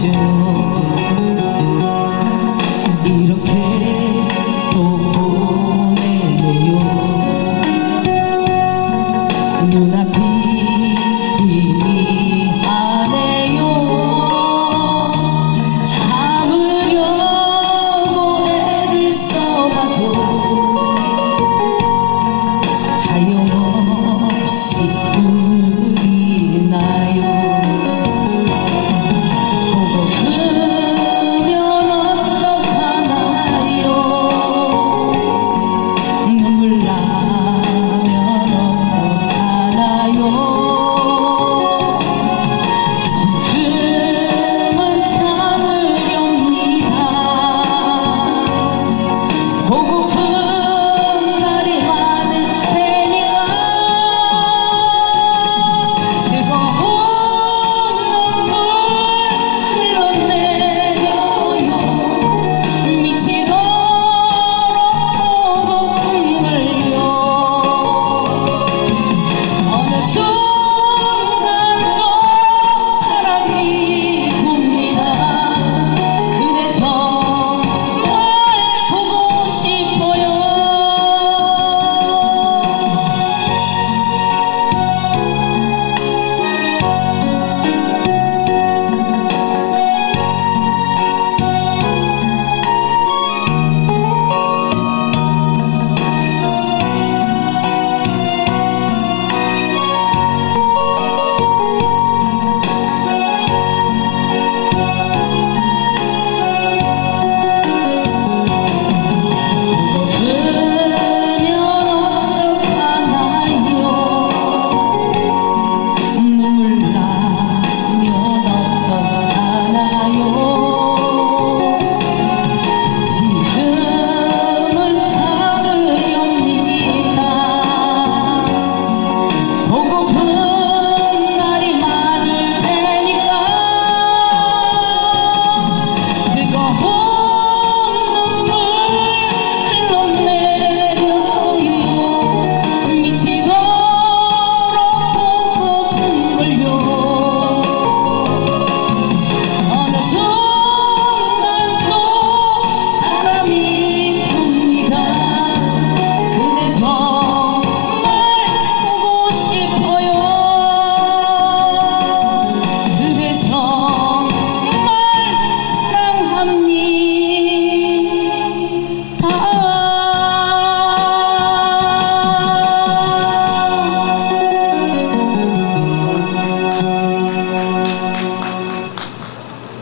to